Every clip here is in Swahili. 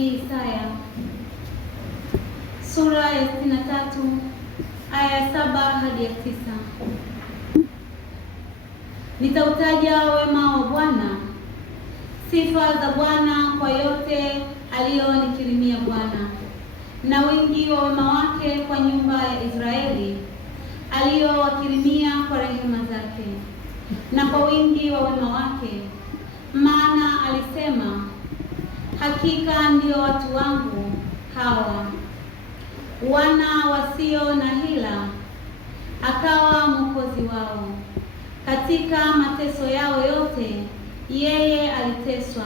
Isaya sura ya 63 aya ya 7 hadi ya 9. Nitautaja wema wa Bwana, sifa za Bwana kwa yote aliyonikirimia Bwana, na wingi wa wema wake kwa nyumba ya Israeli aliyowakirimia kwa rehema zake, na kwa wingi wa wema wake, maana alisema, hakika ndio watu wangu hawa, wana wasio na hila, akawa mwokozi wao. Katika mateso yao yote yeye aliteswa,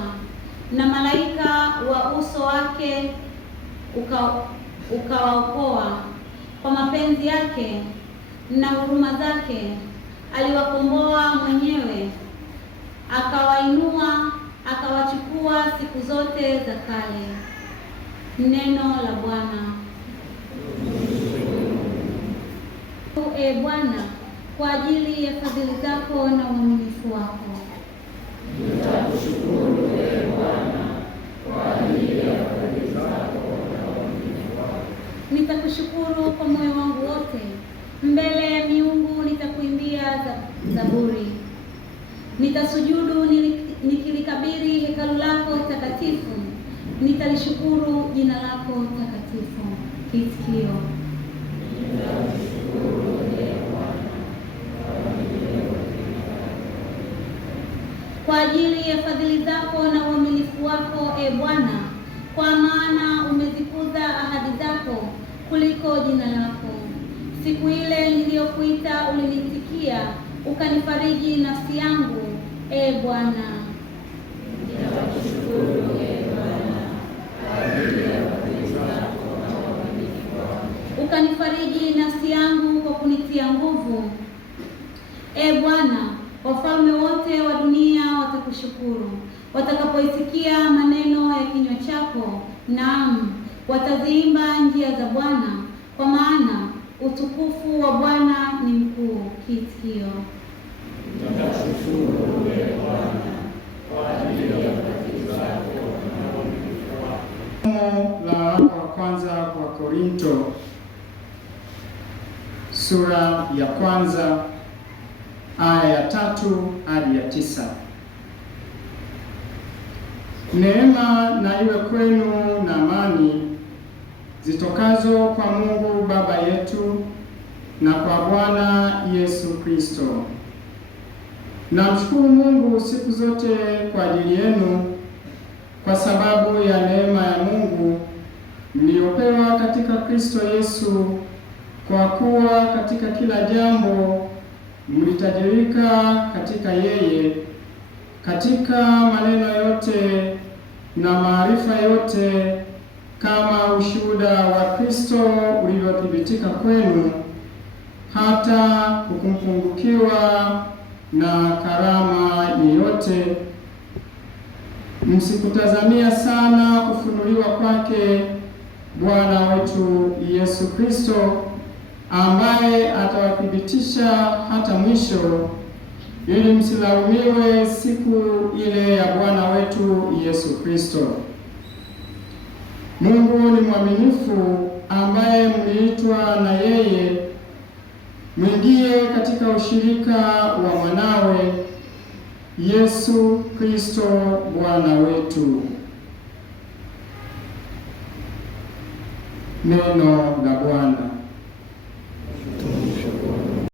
na malaika wa uso wake ukawaokoa. Kwa mapenzi yake na huruma zake aliwakomboa mwenyewe, akawainua, akawachukua siku zote za kale. Neno la Bwana. E Bwana, kwa ajili ya fadhili zako na uaminifu wako. Nitakushukuru e Bwana kwa ajili ya fadhili zako na uaminifu wako. Nitakushukuru kwa moyo wangu wote, mbele ya miungu nitakuimbia zaburi. Nitasujudu nikilikabiri hekalu lako takatifu, nitalishukuru jina lako takatifu. Kisikio. Kwa ajili ya fadhili zako na uaminifu wako, e Bwana, kwa maana umezikuza ahadi zako kuliko jina lako. Siku ile niliyokuita ulinitikia, ukanifariji nafsi yangu, e Bwana. Nitakushukuru e Bwana kwa ajili ya fadhili zako na uaminifu wako. Ukanifariji nafsi yangu kwa kunitia nguvu. E Bwana, wafalme wote wa dunia watakushukuru watakapoisikia maneno ya kinywa chako. Naam, wataziimba njia za Bwana, kwa maana utukufu wa Bwana ni mkuu. Kisikio. Nitakushukuru e Bwana kwa ajili ya fadhili zako na uaminifu wako. Somo la waraka wa kwanza kwa Korinto sura ya kwanza aya ya 3 hadi ya 9. Neema na iwe kwenu na amani zitokazo kwa Mungu Baba yetu na kwa Bwana Yesu Kristo. Namshukuru Mungu siku zote kwa ajili yenu, kwa sababu ya neema ya Mungu mliopewa katika Kristo Yesu, kwa kuwa katika kila jambo mlitajirika katika yeye, katika maneno yote na maarifa yote, kama ushuhuda wa Kristo ulivyothibitika kwenu, hata kukumpungukiwa na karama yeyote, msikutazamia sana kufunuliwa kwake Bwana wetu Yesu Kristo, ambaye atawathibitisha hata mwisho, ili msilaumiwe siku ile ya Bwana wetu Yesu Kristo. Mungu ni mwaminifu, ambaye mliitwa na yeye mwingie katika ushirika wa mwanawe Yesu Kristo Bwana wetu. Neno la Bwana.